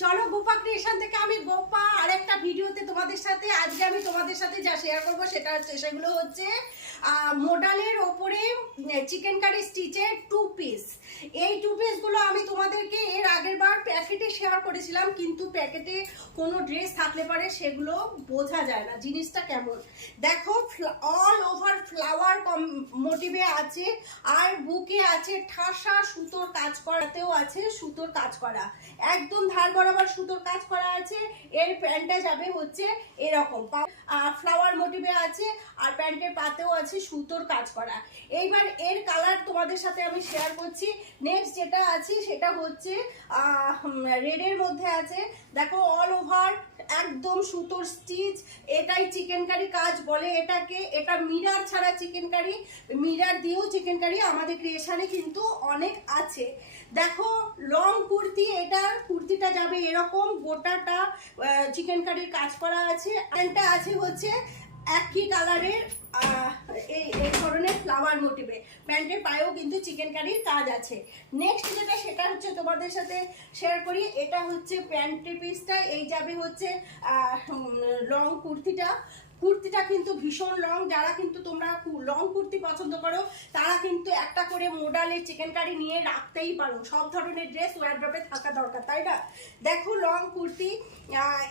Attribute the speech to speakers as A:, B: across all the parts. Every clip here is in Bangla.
A: চলো গোপা ক্রিয়েশন থেকে আমি গোপা, আরেকটা ভিডিওতে তোমাদের সাথে, আজকে আমি তোমাদের সাথে যা শেয়ার করব সেটা হচ্ছে, সেগুলো হচ্ছে মোডালের ওপরে চিকেন কারি স্টিচের টু পিস এই টু পিসগুলো আমি তোমাদেরকে এর আগের বার প্যাকেটে শেয়ার করেছিলাম, কিন্তু প্যাকেটে কোনো ড্রেস থাকলে পারে সেগুলো বোঝা যায় না, জিনিসটা কেমন। দেখো অল ওভার ফ্লাওয়ার মোটিভে আছে, আর বুকে আছে, ঠাসা সুতোর কাজ করাতেও আছে সুতোর কাজ করা। একদম ধার বরাবর সুতোর কাজ করা আছে, এর প্যান্টটা যাবে হচ্ছে এরকম। ফ্লাওয়ার মোটিভে আছে, আর প্যান্টের পাতেও আছে সুতোর কাজ করা। এইবার এর কালার তোমাদের সাথে আমি শেয়ার করছি। নেক্সট যেটা আছে, সেটা হচ্ছে রেডের মধ্যে আছে। দেখো অল ওভার একদম সুতোর স্টিচ এটাই চিকেন কারি কাজ বলে এটাকে। এটা মিরার ছাড়া চিকেন কারি মিরার দিয়েও চিকেন কারি আমাদের ক্রিয়েশনে কিন্তু অনেক আছে। দেখো লং কুর্তি এটার কুর্তিটা যাবে এরকম, গোটাটা চিকেন কারির কাজ করা আছে। আছে হচ্ছে একই কালারের এই এই ধরনের ফ্লাওয়ার মোটিভে প্যান্টের পায়েও কিন্তু চিকেন কারির কাজ আছে। নেক্সট যেটা, সেটা হচ্ছে তোমাদের সাথে শেয়ার করি। এটা হচ্ছে প্যান্টের পিসটা এই যাবে হচ্ছে লং কুর্তিটা। কুর্তিটা কিন্তু ভীষণ লং যারা কিন্তু তোমরা লং কুর্তি পছন্দ করো, তারা কিন্তু একটা করে মোডালে চিকেন কারি নিয়ে রাখতেই পারো। সব ধরনের ড্রেস ওয়ারড্রপে থাকা দরকার, তাই না? দেখো লং কুর্তি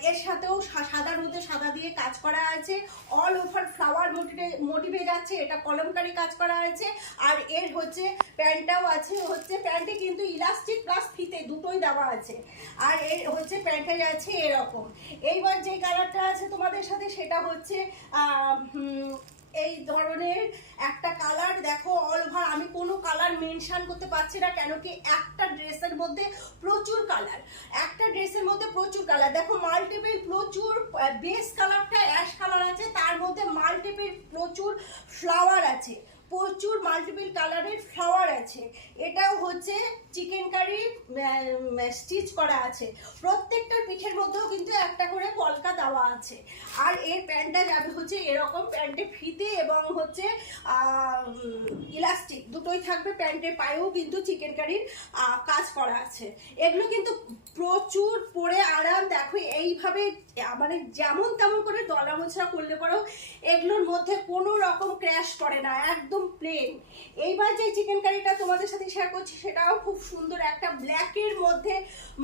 A: এর সাথেও সাদার মধ্যে সাদা দিয়ে কাজ করা আছে। অল ওভার ফ্লাওয়ার মোটিভে মোটিভে যাচ্ছে, এটা কলমকারি কাজ করা আছে। আর এর হচ্ছে, প্যান্টটাও আছে, হচ্ছে প্যান্টে কিন্তু ইলাস্টিক প্লাস ফিতে দুটোই দেওয়া আছে। আর এর হচ্ছে প্যান্টে যাচ্ছে এরকম। এইবার যে কালারটা আছে তোমাদের সাথে, সেটা হচ্ছে এই ধরনের একটা কালার দেখো অল ওভার আমি কোনো কালার মেনশান করতে পারছি না, কেন কি একটা ড্রেসের মধ্যে প্রচুর কালার একটা ড্রেসের মধ্যে প্রচুর কালার দেখো মাল্টিপল প্রচুর বেস কালারটা অ্যাশ কালার আছে, তার মধ্যে মাল্টিপেল প্রচুর ফ্লাওয়ার আছে। প্রচুর মাল্টিপল কালারের ফ্লাওয়ার আছে। এটাও হচ্ছে চিকেন কারি স্টিচ করা আছে। প্রত্যেকটার পিঠের মধ্যেও কিন্তু একটা করে কলকা দেওয়া আছে। আর এর প্যান্টটা যাবে হচ্ছে এরকম প্যান্টে ফিতে এবং হচ্ছে ইলাস্টিক দুটোই থাকবে প্যান্টের পায়েও কিন্তু চিকেন কারির কাজ করা আছে। এগুলো কিন্তু প্রচুর পরে আরাম। দেখো এইভাবে মানে যেমন তেমন করে দলা মোছা করলে পরেও এগুলোর মধ্যে কোনো রকম ক্র্যাশ করে না। একদম প্লেন এইবার যে চিকেন কারিটা তোমাদের সাথে শেয়ার করছি, সেটাও খুব সুন্দর একটা ব্ল্যাকের মধ্যে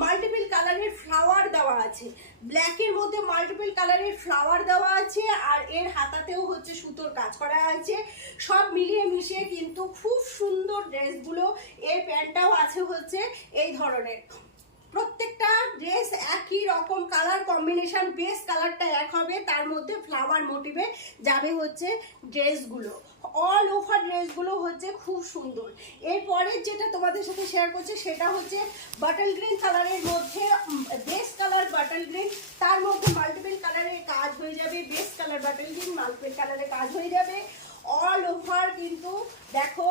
A: মাল্টিপল কালারের ফ্লাওয়ার দেওয়া আছে। ব্ল্যাকের মধ্যে মাল্টিপল কালারের ফ্লাওয়ার দেওয়া আছে আর এর হাতাতেও হচ্ছে সুতোর কাজ করা আছে। সব মিলিয়ে মিশিয়ে কিন্তু খুব সুন্দর ড্রেসগুলো এই প্যান্টটাও আছে হচ্ছে এই ধরনের। প্রত্যেকটা ড্রেস একই রকম কালার কম্বিনেশন বেস কালারটা এক হবে। তার মধ্যে ফ্লাওয়ার মোটিভে যাবে হচ্ছে ড্রেসগুলো অল ওভার ড্রেসগুলো হচ্ছে খুব সুন্দর। এরপরে যেটা তোমাদের সাথে শেয়ার করছে, সেটা হচ্ছে বাটল গ্রিন কালারের মধ্যে বেস কালার বাটল গ্রিন তার মধ্যে মাল্টিপল কালারের কাজ হয়ে যাবে। Base colour bottle green multiple কালারের কাজ হয়ে যাবে। অল ওভার কিন্তু দেখো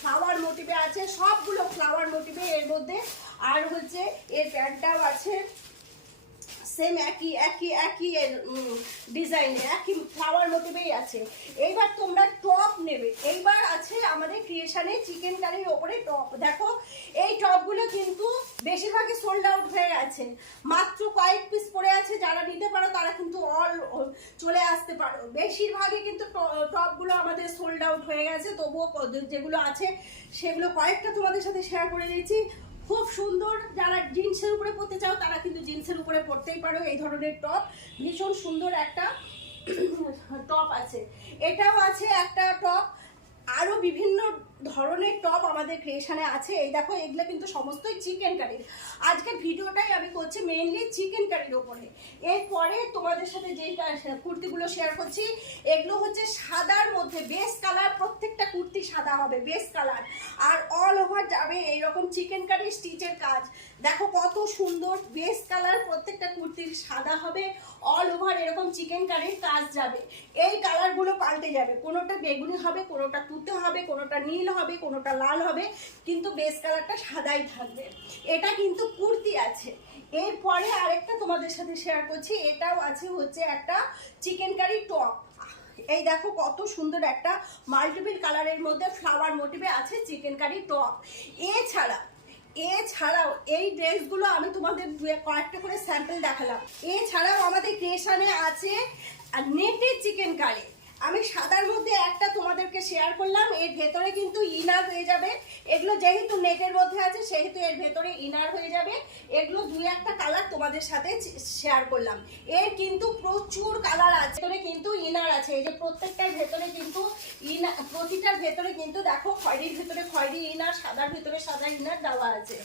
A: ফ্লাওয়ার মোটিভে আছে। সবগুলো ফ্লাওয়ার মোটিভে এর মধ্যে আর হচ্ছে এর প্যান্টটাও আছে সেম একই একই একই এর ডিজাইনে একই ফ্লাওয়ার মোটিভেই আছে। এইবার তোমরা টপ নেবে। এইবার আছে আমাদের ক্রিয়েশনে চিকেন কারির ওপরে টপ দেখো, এই টপগুলো কিন্তু বেশিরভাগই সোল্ড আউট হয়ে গেছে। মাত্র কয়েক পিস পরে আছে, যারা নিতে পারো তারা কিন্তু অল চলে আসতে পারো। বেশিরভাগই কিন্তু টপগুলো আমাদের সোল্ড আউট হয়ে গেছে। তবুও যেগুলো আছে, সেগুলো কয়েকটা তোমাদের সাথে শেয়ার করে দিয়েছি। খুব সুন্দর যারা জিন্সের উপরে পরতে চাও, তারা কিন্তু জিন্সের উপরে পরতেই পারো। এই ধরনের টপ ভীষণ সুন্দর একটা টপ আছে। এটাও আছে একটা টপ আরও বিভিন্ন ধরনের টপ আমাদের ক্রিয়েশনে আছে। এই দেখো, এগুলো কিন্তু সমস্তই চিকেন কারির আজকের ভিডিওটাই আমি করছি মেইনলি চিকেন কারির ওপরে এরপরে তোমাদের সাথে যেই কুর্তিগুলো শেয়ার করছি, এগুলো হচ্ছে সাদার মধ্যে বেস কালার প্রত্যেকটা কুর্তি সাদা হবে বেস কালার আর যাবে, এইরকম চিকেন কারি স্টিচের কাজ। দেখো কত সুন্দর বেস কালার প্রত্যেকটা কুর্তির সাদা হবে অল ওভার এরকম চিকেন কারির কাজ যাবে। এই কালারগুলো পাল্টে যাবে। কোনোটা বেগুনি হবে, কোনোটা তুতে হবে, কোনোটা নীল হবে, কোনোটা লাল হবে, কিন্তু বেস কালারটা সাদাই থাকবে। এটা কিন্তু কুর্তি আছে। এরপরে আরেকটা তোমাদের সাথে শেয়ার করছি, এটাও আছে হচ্ছে একটা চিকেন কারি টপ এই দেখো কত সুন্দর একটা মাল্টিপিল কালারের মধ্যে ফ্লাওয়ার মোটিভে আছে চিকেন কারি টপ এছাড়া, এছাড়াও এই ড্রেসগুলো আমি তোমাদের কয়েকটা করে স্যাম্পল দেখালাম। এছাড়াও আমাদের ক্রিয়েশনে আছে নেটের চিকেন কারি আমি সাদার মধ্যে একটা তোমাদেরকে শেয়ার করলাম, এর ভেতরে কিন্তু ইনার হয়ে যাবে। এগুলো যেহেতু নেটের মধ্যে আছে, সেহেতু এর ভেতরে ইনার হয়ে যাবে। এগুলো দুই একটা কালার তোমাদের সাথে শেয়ার করলাম। এর কিন্তু প্রচুর কালার আছে। ভেতরে কিন্তু ইনার আছে। এই যে প্রত্যেকটার ভেতরে কিন্তু ইনার প্রতিটার ভেতরে কিন্তু দেখো খয়েরির ভেতরে খয়েরি ইনার সাদার ভেতরে সাদা ইনার দেওয়া আছে।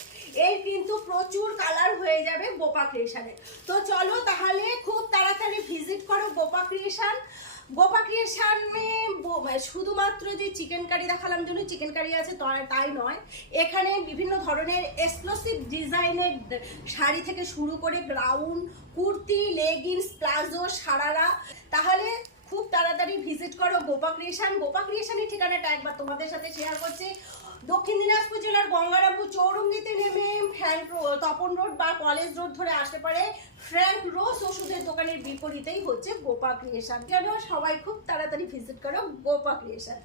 A: এর কিন্তু প্রচুর কালার হয়ে যাবে গোপা ক্রিয়েশনে তো চলো তাহলে খুব তাড়াতাড়ি ভিজিট করো গোপা ক্রিয়েশন গোপা ক্রিয়েশনে শুধুমাত্র যে চিকেন কারি দেখালাম জন্য চিকেন কারি আছে তাই নয়। এখানে বিভিন্ন ধরনের এক্সক্লুসিভ ডিজাইনের শাড়ি থেকে শুরু করে brown kurti leggings palazzo, sharara. তাহলে খুব তাড়াতাড়ি ভিজিট করো গোপা ক্রিয়েশন গোপা ক্রিয়েশনের ঠিকানাটা একবার তোমাদের সাথে শেয়ার করছি। দক্ষিণ দিনাজপুর জেলার গঙ্গারামপুর চৌরঙ্গিতে নেমে তপন রোড বা কলেজ রোড ধরে আসতে পারে। ফ্র্যাঙ্ক রোজ ওষুধের দোকানের বিপরীতেই হচ্ছে গোপা ক্রিয়েশন। কেন? সবাই খুব তাড়াতাড়ি ভিজিট করো গোপা ক্রিয়েশন।